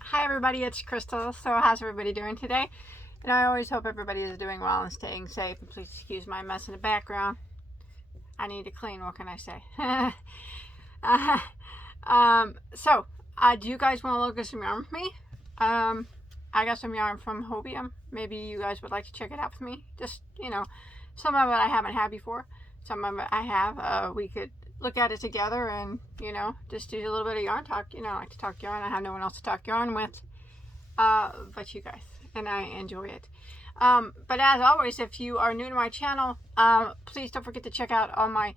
Hi everybody, it's Crystal. So how's everybody doing today? And I always hope everybody is doing well and staying safe. And please excuse my mess in the background. I need to clean, what can I say? Do you guys want to look at some yarn with me? I got some yarn from Hobium. Maybe you guys would like to check it out for me. Just, some of it I haven't had before. Some of it I have. We could look at it together and, just do a little bit of yarn talk. I like to talk yarn. I have no one else to talk yarn with but you guys. And I enjoy it. But as always, if you are new to my channel, please don't forget to check out all my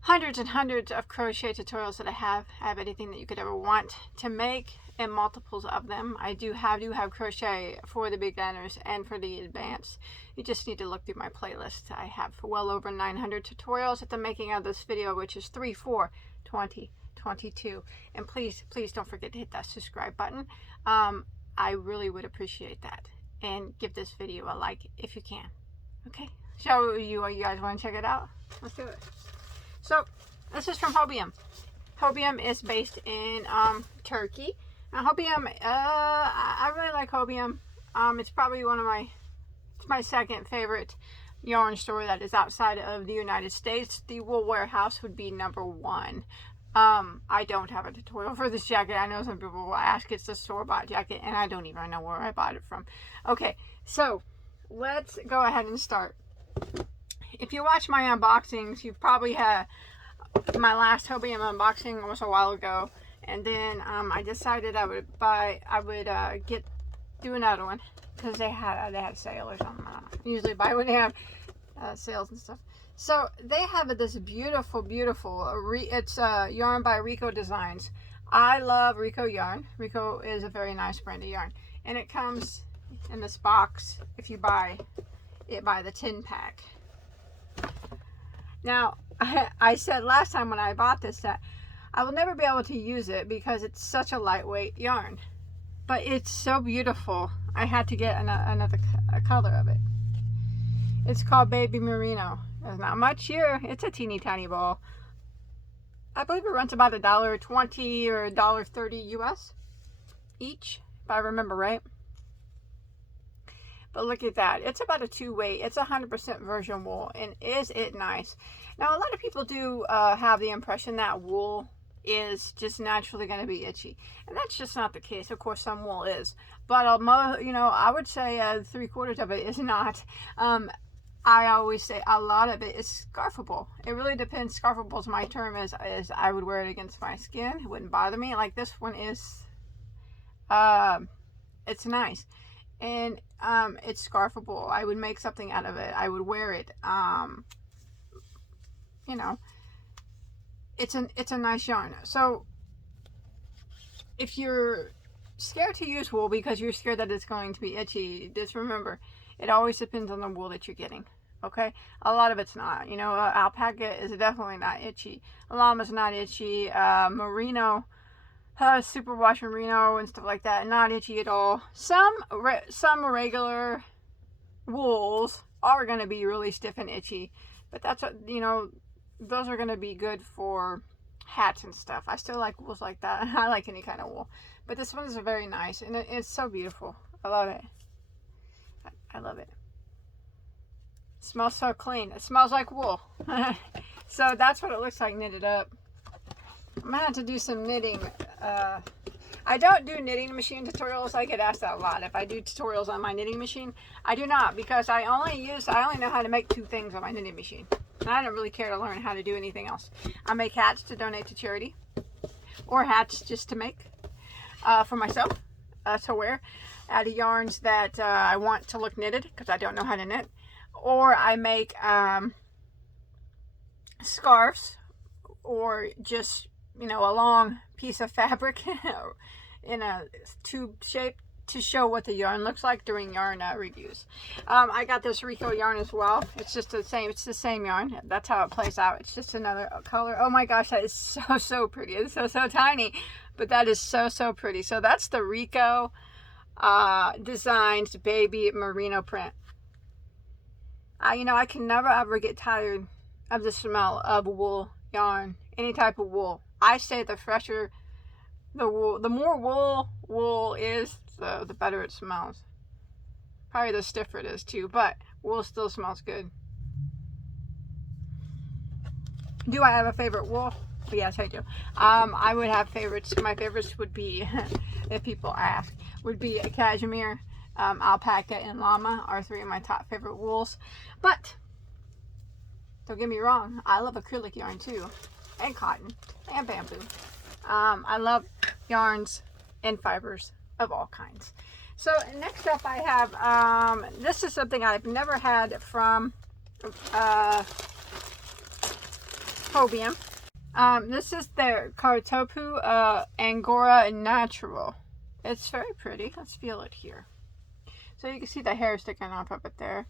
hundreds and hundreds of crochet tutorials that I have. I have anything that you could ever want to make and multiples of them. I do have crochet for the beginners and for the advanced. You just need to look through my playlist. I have well over 900 tutorials at the making of this video, which is 3/4/2022. And please don't forget to hit that subscribe button. I really would appreciate that. And give this video a like if you can. Okay, so you guys want to check it out? Let's do it. So this is from Hobium. Hobium is based in Turkey. Now Hobium, I really like Hobium. It's probably it's my second favorite yarn store that is outside of the United States. The Wool Warehouse would be number one. I don't have a tutorial for this jacket. I know some people will ask. It's a store-bought jacket, and I don't even know where I bought it from. Okay, so let's go ahead and start. If you watch my unboxings, you probably had my last Hobium unboxing was a while ago, and then I decided I would do another one because they had sale or something. I usually buy when they have sales and stuff. So they have this beautiful, it's yarn by Rico Designs. I love Rico yarn. Rico is a very nice brand of yarn. And it comes in this box if you buy it by the 10 pack. Now, I said last time when I bought this that I will never be able to use it because it's such a lightweight yarn. But it's so beautiful. I had to get another color of it. It's called Baby Merino. There's not much here. It's a teeny tiny ball. I believe it runs about $1.20 or $1.30 US each, if I remember right. But look at that. It's about a 2 weight. It's 100% virgin wool. And is it nice? Now, a lot of people do have the impression that wool is just naturally going to be itchy. And that's just not the case. Of course, some wool is. But, I would say 3/4 of it is not. I always say a lot of it is scarfable. It really depends. Scarfable is my term. Is I would wear it against my skin. It wouldn't bother me. Like this one is, it's nice. And it's scarfable. I would make something out of it. I would wear it. It's a nice yarn. So if you're scared to use wool because you're scared that it's going to be itchy, just remember, it always depends on the wool that you're getting. Okay, a lot of it's not. Alpaca is definitely not itchy. Llama's not itchy. Merino, superwash merino and stuff like that, not itchy at all. Some regular wools are going to be really stiff and itchy, but that's what those are going to be good for hats and stuff. I still like wools like that. I like any kind of wool, but this one is very nice and it's so beautiful. I love it. I love it. It smells so clean. It smells like wool. So that's what it looks like knitted up. I'm gonna have to do some knitting. I don't do knitting machine tutorials. I get asked that a lot. If I do tutorials on my knitting machine, I do not, because I only know how to make 2 things on my knitting machine. And I don't really care to learn how to do anything else. I make hats to donate to charity, or hats just to make for myself to wear out of yarns that I want to look knitted because I don't know how to knit. Or I make scarves, or just a long piece of fabric in a tube shape to show what the yarn looks like during yarn reviews. I got this Rico yarn as well. It's just the same. It's the same yarn. That's how it plays out. It's just another color. Oh my gosh, that is so pretty. It's so tiny, but that is so pretty. So that's the Rico Designs Baby Merino print. I can never ever get tired of the smell of wool yarn, any type of wool. I say the fresher The wool, the more wool is, the better it smells. Probably the stiffer it is too, but wool still smells good. Do I have a favorite wool? Yes, I do. I would have favorites. My favorites would be, if people ask, would be a cashmere, alpaca, and llama are three of my top favorite wools. But don't get me wrong, I love acrylic yarn too, and cotton, and bamboo. I love yarns and fibers of all kinds. So next up I have, this is something I've never had from Hobium. This is their Cartopu Angora Natural. It's very pretty. Let's feel it here. So you can see the hair sticking off of it there.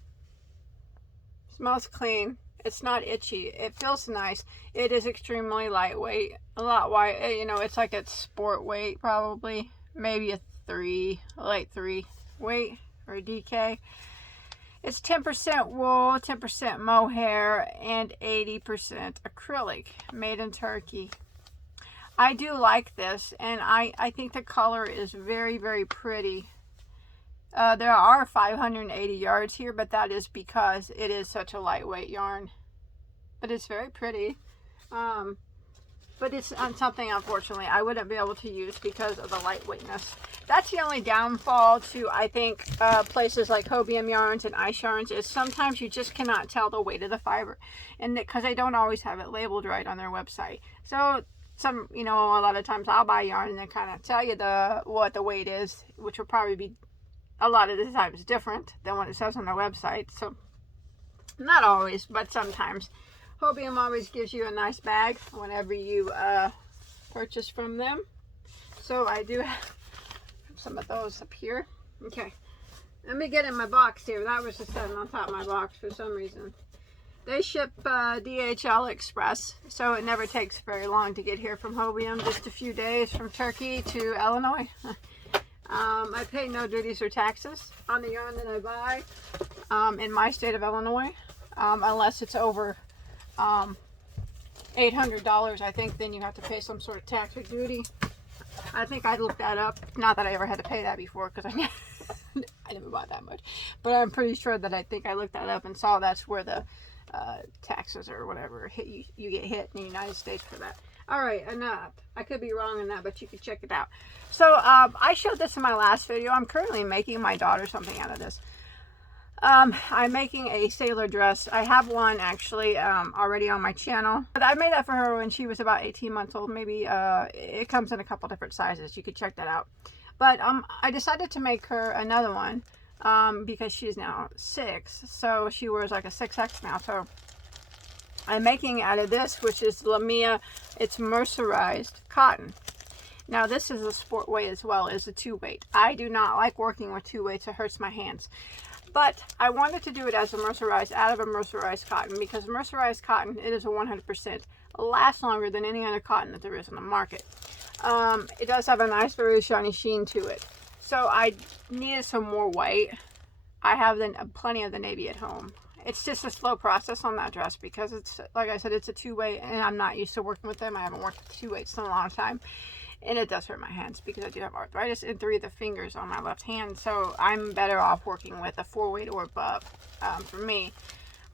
Smells clean. It's not itchy. It feels nice. It is extremely lightweight. A lot light. You know, it's like a sport weight probably. Maybe a 3, light 3 weight or a DK. It's 10% wool, 10% mohair, and 80% acrylic, made in Turkey. I do like this, and I think the color is very, very pretty. There are 580 yards here, but that is because it is such a lightweight yarn. But it's very pretty. But it's something, unfortunately, I wouldn't be able to use because of the lightweightness. That's the only downfall to, I think, places like Hobium yarns and ice yarns, is sometimes you just cannot tell the weight of the fiber, and because they don't always have it labeled right on their website. So some, you know, a lot of times I'll buy yarn and they kind of tell you what the weight is, which will probably be a lot of the times different than what it says on their website. So not always, but sometimes. Hobium always gives you a nice bag whenever you purchase from them. So I do have some of those up here. Okay, let me get in my box here. That was just sitting on top of my box for some reason. They ship DHL Express, so it never takes very long to get here from Hobium. Just a few days from Turkey to Illinois. I pay no duties or taxes on the yarn that I buy in my state of Illinois, unless it's over $800, I think. Then you have to pay some sort of tax or duty. I think I looked that up. Not that I ever had to pay that before, because I never bought that much. But I'm pretty sure that I looked that up and saw that's where the taxes or whatever hit you get hit in the United States for that. All right, enough. I could be wrong on that, but you can check it out. So I showed this in my last video. I'm currently making my daughter something out of this. I'm making a sailor dress. I have one actually already on my channel, but I made that for her when she was about 18 months old. Maybe it comes in a couple different sizes. You could check that out. But I decided to make her another one because she's now 6, so she wears like a 6X now. So I'm making out of this, which is Lamia. It's mercerized cotton. Now this is a sport weight as well as a 2 weight. I do not like working with 2 weights. It hurts my hands. But I wanted to do it as a mercerized, out of a mercerized cotton, because mercerized cotton, it is a 100%, lasts longer than any other cotton that there is on the market. It does have a nice, very shiny sheen to it. So I needed some more white. I have plenty of the navy at home. It's just a slow process on that dress because it's, like I said, it's a 2 weight, and I'm not used to working with them. I haven't worked with 2 weights in a long time. And it does hurt my hands because I do have arthritis in 3 of the fingers on my left hand. So I'm better off working with a 4 weight or above. For me,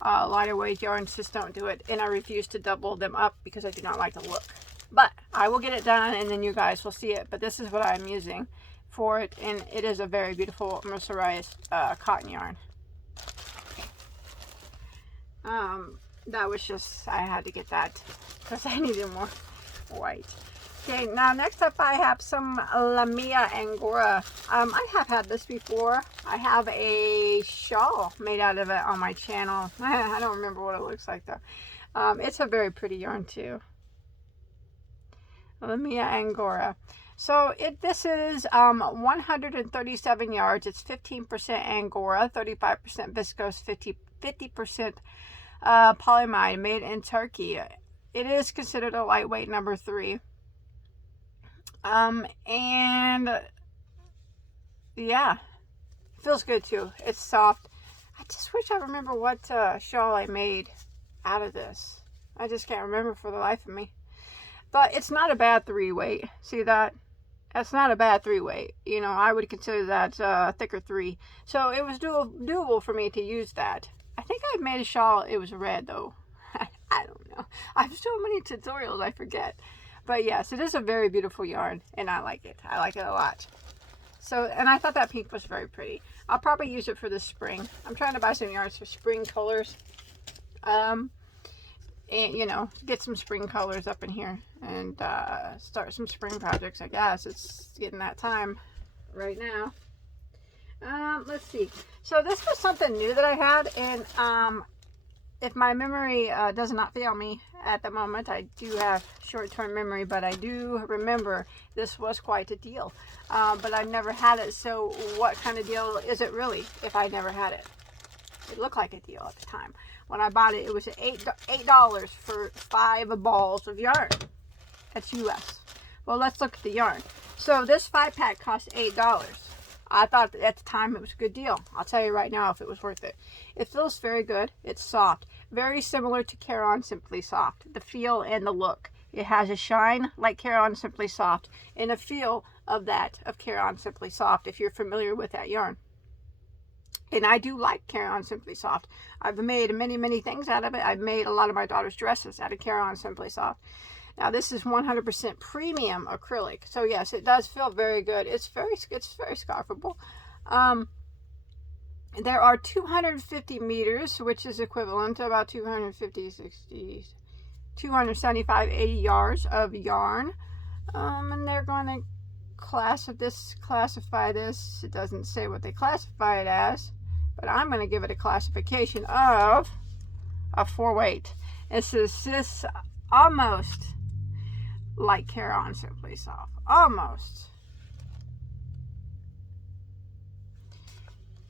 lighter weight yarns just don't do it. And I refuse to double them up because I do not like the look. But I will get it done and then you guys will see it. But this is what I'm using for it. And it is a very beautiful mercerized cotton yarn. That was just, I had to get that because I needed more white. Okay, now next up I have some Lamia Angora. I have had this before. I have a shawl made out of it on my channel. I don't remember what it looks like though. It's a very pretty yarn too. Lamia Angora. So this is 137 yards. It's 15% Angora, 35% viscose, 50% polyamide, made in Turkey. It is considered a lightweight number 3. And yeah, feels good too. It's soft. I just wish I remember what shawl I made out of this. I just can't remember for the life of me. But it's not a bad 3 weight. See that? That's not a bad 3-weight. You know, I would consider that thicker 3. So it was doable for me to use that. I think I made a shawl. It was red though. I don't know. I have so many tutorials I forget. But yes, it is a very beautiful yarn, and I like it. I like it a lot. So, and I thought that pink was very pretty. I'll probably use it for the spring. I'm trying to buy some yarns for spring colors. And, you know, get some spring colors up in here and start some spring projects, I guess. It's getting that time right now. Let's see. So this was something new that I had, and if my memory does not fail me at the moment, I do have short-term memory, but I do remember this was quite a deal. But I've never had it, so what kind of deal is it really if I never had it? It looked like a deal at the time. When I bought it, it was $8 for 5 balls of yarn. That's US. Well, let's look at the yarn. So this 5-pack cost $8. I thought at the time it was a good deal. I'll tell you right now if it was worth it. It feels very good. It's soft. Very similar to Care-On Simply Soft. The feel and the look. It has a shine like Care-On Simply Soft and a feel of that of Care-On Simply Soft if you're familiar with that yarn. And I do like Care-On Simply Soft. I've made many things out of it. I've made a lot of my daughter's dresses out of Care-On Simply Soft. Now this is 100% premium acrylic. So yes, it does feel very good. It's very scarfable. There are 250 meters, which is equivalent to about 250, 60, 275, 80 yards of yarn. And they're going to classify this. It doesn't say what they classify it as, but I'm going to give it a classification of a 4-weight. This is almost like Care-On Simply Soft. Almost.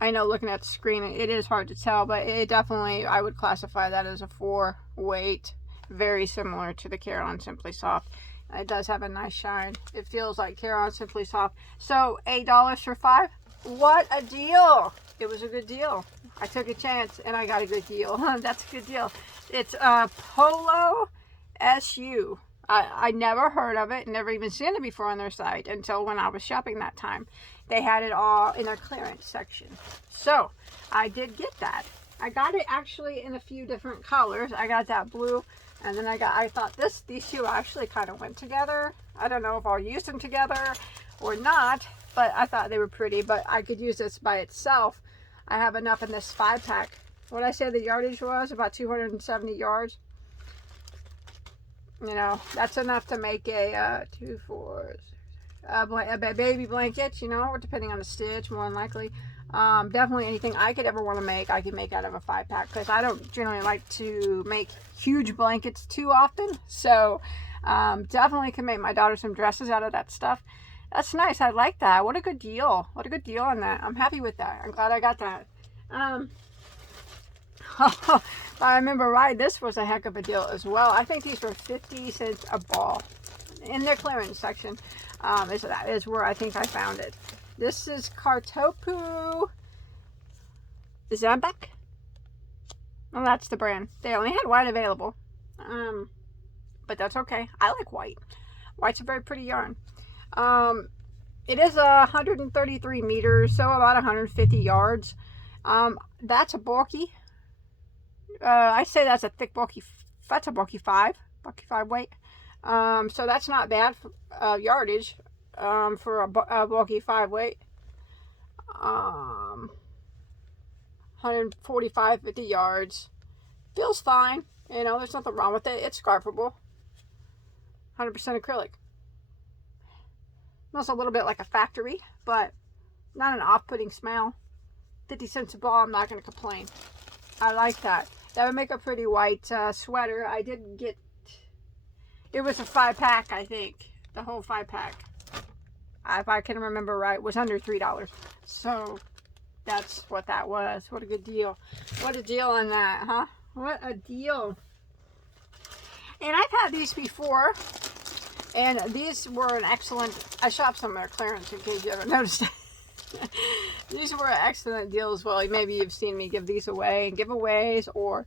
I know looking at the screen it is hard to tell, but it definitely, I would classify that as a 4-weight. Very similar to the Care-On Simply Soft. It does have a nice shine. It feels like Care-On Simply Soft. So $8 for 5. What a deal! It was a good deal. I took a chance and I got a good deal. That's a good deal. It's a Polo SU. I never heard of it, never even seen it before on their site until when I was shopping that time. They had it all in their clearance section. So I did get that. I got it actually in a few different colors. I got that blue, and then I thought these two actually kind of went together. I don't know if I'll use them together or not, but I thought they were pretty, but I could use this by itself. I have enough in this 5-pack. What I said the yardage was, about 270 yards. You know, that's enough to make a baby blanket, you know, depending on the stitch, more than likely. Definitely anything I could ever want to make, I can make out of a 5-pack, because I don't generally like to make huge blankets too often. So definitely can make my daughter some dresses out of that stuff. That's nice. I like that. What a good deal. What a good deal on that. I'm happy with that. I'm glad I got that. If I remember right, this was a heck of a deal as well. I think these were 50 cents a ball in their clearance section. That is where I think I found it. This is Cartopu Zambek. Well, that's the brand. They only had white available. But that's okay. I like white. White's a very pretty yarn. It is 133 meters, so about 150 yards. That's a bulky. I say that's a thick bulky. That's a bulky 5 weight. So that's not bad for yardage for a bulky 5 weight. 145, 50 yards. Feels fine. You know, there's nothing wrong with it. It's scarfable. 100% acrylic. Smells a little bit like a factory, but not an off-putting smell. 50 cents a ball, I'm not going to complain. I like that. That would make a pretty white sweater. I did get, it was a 5-pack, I think. The whole 5-pack, if I can remember right, was under $3. So that's what that was. What a good deal. What a deal on that, huh? What a deal. And I've had these before, and these were an excellent, I shopped some of their clearance in case you ever noticed. These were an excellent deal as well. Maybe you've seen me give these away in giveaways, or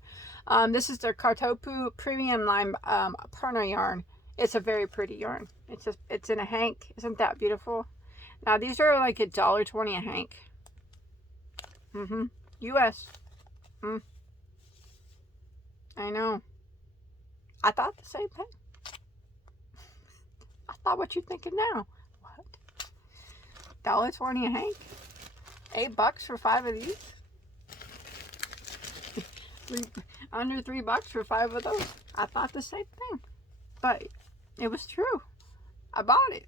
this is their Cartopu Premium Lime Perna yarn. It's a very pretty yarn. It's in a hank. Isn't that beautiful? Now these are like $1.20 a hank. US. I know. I thought the same thing. I thought what you're thinking now. What? $1.20 a hank? $8 for 5 of these? Under $3 for 5 of those. I thought the same thing. But it was true. I bought it.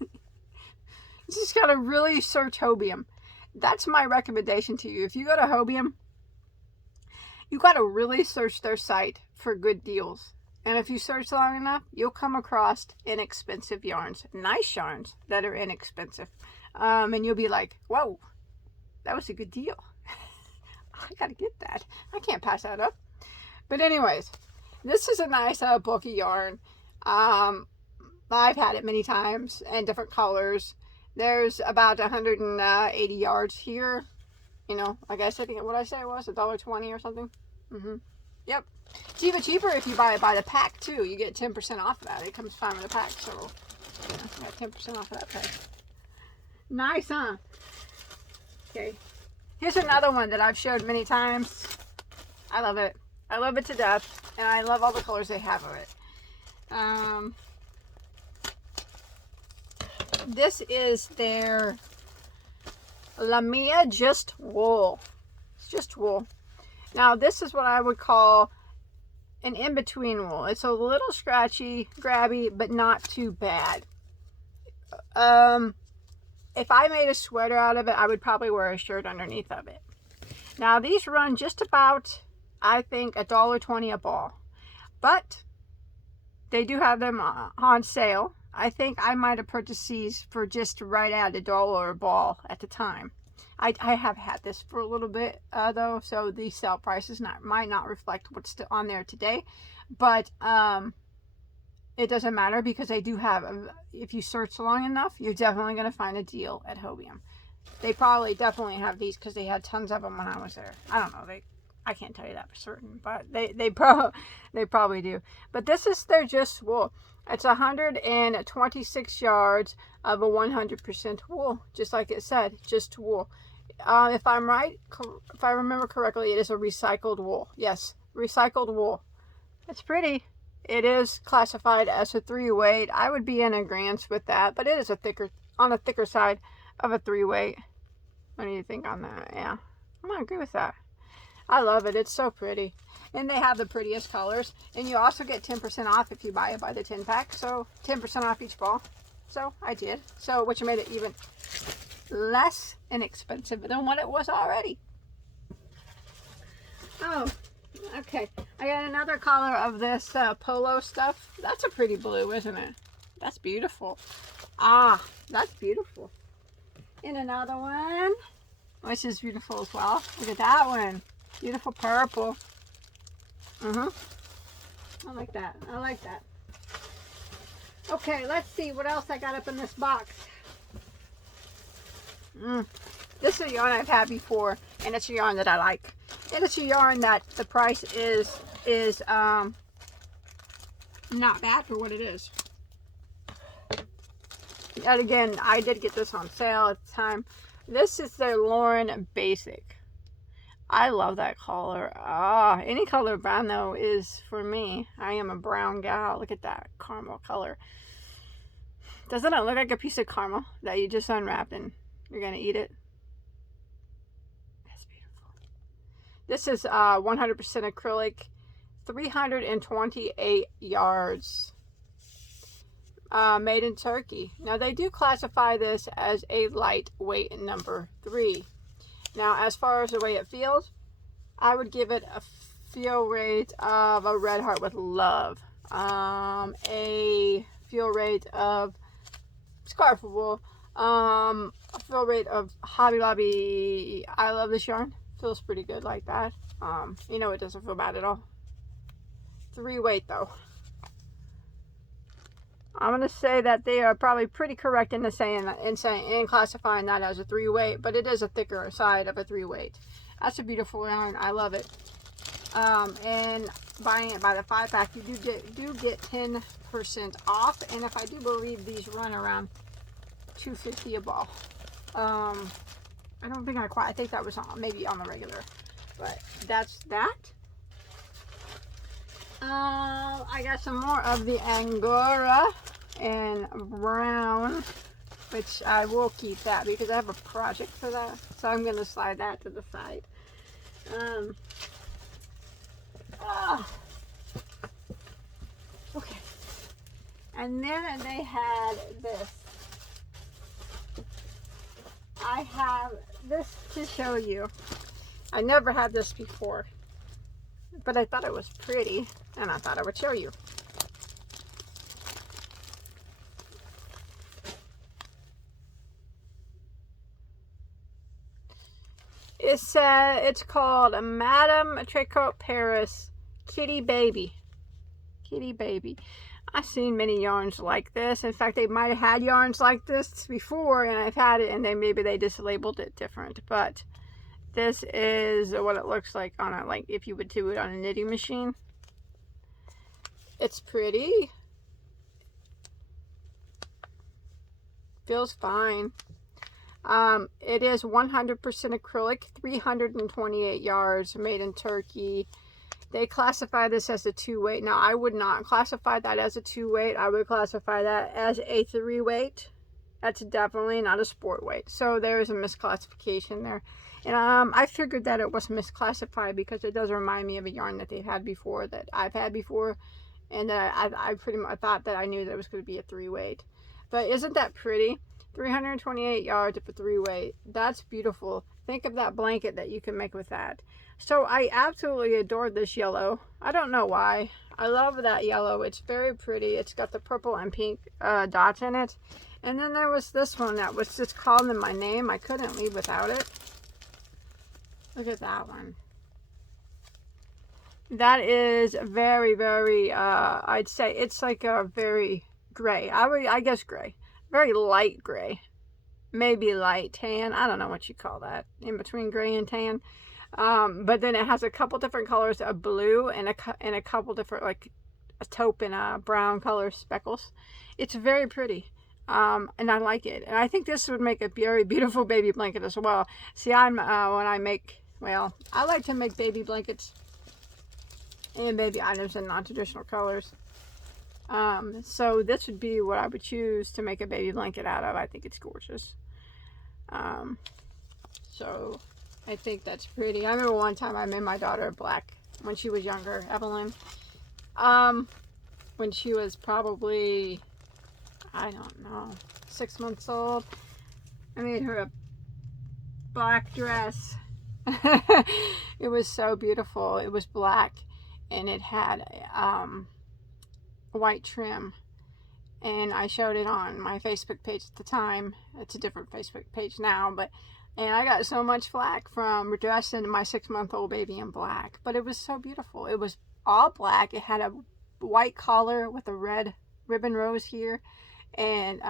You just gotta really search Hobium. That's my recommendation to you. If you go to Hobium, you gotta really search their site for good deals. And if you search long enough, you'll come across inexpensive yarns. Nice yarns that are inexpensive. And you'll be like, whoa, that was a good deal. I gotta get that. I can't pass that up. But anyways, this is a nice bulky yarn. I've had it many times in different colors. There's about 180 yards here. You know, like I said, what I say it was $1.20 or something. Yep. It's even cheaper if you buy it by the pack too. You get 10% off of that. It comes fine with a pack, so you got 10% off of that price. Nice, huh? Okay. Here's another one that I've showed many times. I love it. I love it to death, and I love all the colors they have of it. This is their Lamia Just Wool. It's just wool. Now, this is what I would call an in-between wool. It's a little scratchy, grabby, but not too bad. If I made a sweater out of it, I would probably wear a shirt underneath of it. Now, these run just about, I think, $1.20 a ball. But they do have them on sale. I think I might have purchased these for just right at $1 a ball at the time. I have had this for a little bit though, so the sale prices might not reflect what's on there today, but it doesn't matter because they do have, if you search long enough, you're definitely going to find a deal at Hobium. They probably definitely have these because they had tons of them when I was there. I don't know, I can't tell you that for certain, but they probably do. But this is their Just Wool. It's 126 yards of a 100% wool, just like it said, just wool. If I'm right, if I remember correctly, it is a recycled wool. Yes, recycled wool. It's pretty. It is classified as a 3-weight. I would be in agreement with that, but it is on the thicker side of a 3-weight. What do you think on that? Yeah, I'm gonna agree with that. I love it. It's so pretty. And they have the prettiest colors. And you also get 10% off if you buy it by the 10-pack. So 10% off each ball. So I did. So which made it even less inexpensive than what it was already. Oh, okay. I got another color of this polo stuff. That's a pretty blue, isn't it? That's beautiful. Ah, that's beautiful. And another one, which is beautiful as well. Look at that one. Beautiful purple. I like that. I like that. Okay, let's see what else I got up in this box. This is a yarn I've had before, and it's a yarn that I like. And it's a yarn that the price is not bad for what it is. And again, I did get this on sale at the time. This is their Lauren Basic. I love that color. Any color brown though is for me. I am a brown gal. Look at that caramel color. Doesn't it look like a piece of caramel that you just unwrapped and you're gonna eat it? That's beautiful. This is 100% acrylic, 328 yards. Made in Turkey. Now they do classify this as a lightweight number 3. Now, as far as the way it feels, I would give it a feel rate of a Red Heart with Love. A feel rate of Scarf Wool. A feel rate of Hobby Lobby. I love this yarn. Feels pretty good like that. You know, it doesn't feel bad at all. 3-weight though. I'm going to say that they are probably pretty correct in classifying that as a 3-weight, but it is a thicker side of a 3-weight. That's a beautiful yarn. I love it. And buying it by the 5-pack, you do get 10% off. And if I do believe these run around $2.50 a ball. I don't think I think that was maybe on the regular, but that's that. I got some more of the angora in brown, which I will keep that because I have a project for that, so I'm gonna slide that to the side. Okay, and then they had this. I have this to show you. I never had this before, but I thought it was pretty, and I thought I would show you. It's called a Madame Tricot Paris Kitty Baby. Kitty Baby. I've seen many yarns like this. In fact, they might have had yarns like this before, and I've had it, and maybe they just labeled it different. But this is what it looks like on a, like if you would do it on a knitting machine. It's pretty. Feels fine. It is 100% acrylic, 328 yards, made in Turkey. They classify this as a 2-weight. Now, I would not classify that as a 2-weight. I would classify that as a 3-weight. That's definitely not a sport weight. So there is a misclassification there. And I figured that it was misclassified because it does remind me of a yarn that they've had before, that I've had before. And I pretty much thought that I knew that it was going to be a 3-weight. But isn't that pretty? 328 yards of a 3-weight. That's beautiful. Think of that blanket that you can make with that. So I absolutely adore this yellow. I don't know why. I love that yellow. It's very pretty. It's got the purple and pink dots in it. And then there was this one that was just called in my name. I couldn't leave without it. Look at that one. That is very, very, I'd say it's like a very gray. I guess gray. Very light gray. Maybe light tan. I don't know what you call that. In between gray and tan. But then it has a couple different colors of blue and a couple different, like a taupe and a brown color speckles. It's very pretty. And I like it. And I think this would make a very beautiful baby blanket as well. See, when I make, well, I like to make baby blankets and baby items in non-traditional colors. So this would be what I would choose to make a baby blanket out of. I think it's gorgeous. So I think that's pretty. I remember one time I made my daughter black when she was younger, Evelyn. When she was probably, I don't know, 6 months old. I made her a black dress. It was so beautiful. It was black and it had white trim, and I showed it on my Facebook page at the time. It's a different Facebook page now, and I got so much flack from dressing my 6-month-old baby in black, but it was so beautiful. It was all black. It had a white collar with a red ribbon rose here, and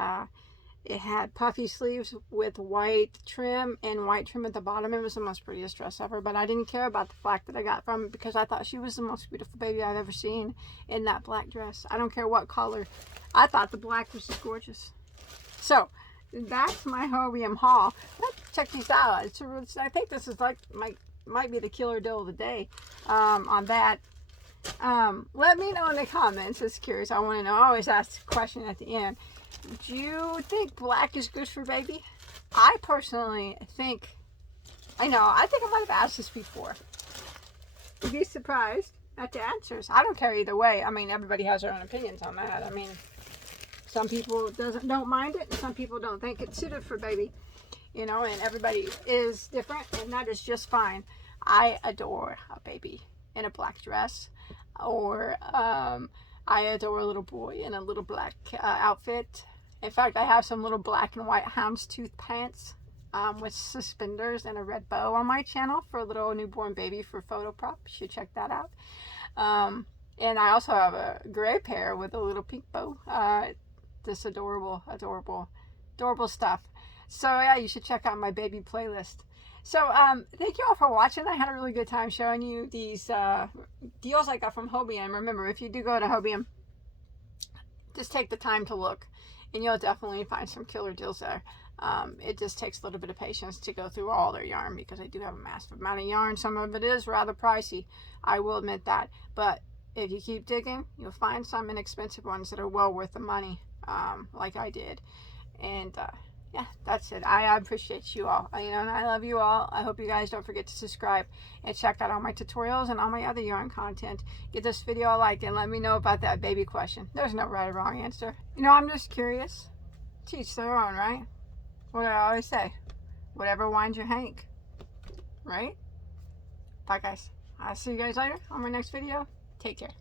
it had puffy sleeves with white trim and white trim at the bottom. It was the most prettiest dress ever, but I didn't care about the flack that I got from it because I thought she was the most beautiful baby I've ever seen in that black dress. I don't care what color. I thought the black was just gorgeous. So that's my Hovium haul. Let's check these out. I think this is like might be the killer deal of the day on that. Let me know in the comments. Just curious. I want to know. I always ask a question at the end. Do you think black is good for baby? I personally think, I think I might have asked this before. You'd be surprised at the answers. I don't care either way. I mean, everybody has their own opinions on that. I mean, some people don't mind it, and some people don't think it's suited for baby. And everybody is different, and that is just fine. I adore a baby in a black dress, or I adore a little boy in a little black outfit. In fact, I have some little black and white houndstooth pants with suspenders and a red bow on my channel for a little newborn baby for photo prop. You should check that out. And I also have a gray pair with a little pink bow. This adorable, adorable, adorable stuff. So yeah, you should check out my baby playlist. So, thank you all for watching. I had a really good time showing you these deals I got from Hobie. And remember, if you do go to Hobie, just take the time to look, and you'll definitely find some killer deals there. It just takes a little bit of patience to go through all their yarn, because they do have a massive amount of yarn. Some of it is rather pricey, I will admit that. But if you keep digging, you'll find some inexpensive ones that are well worth the money, like I did. And yeah, that's it. I appreciate you all. And I love you all. I hope you guys don't forget to subscribe and check out all my tutorials and all my other yarn content. Give this video a like and let me know about that baby question. There's no right or wrong answer. I'm just curious. Teach their own, right? What do I always say? Whatever winds your hank. Right? Bye, guys. I'll see you guys later on my next video. Take care.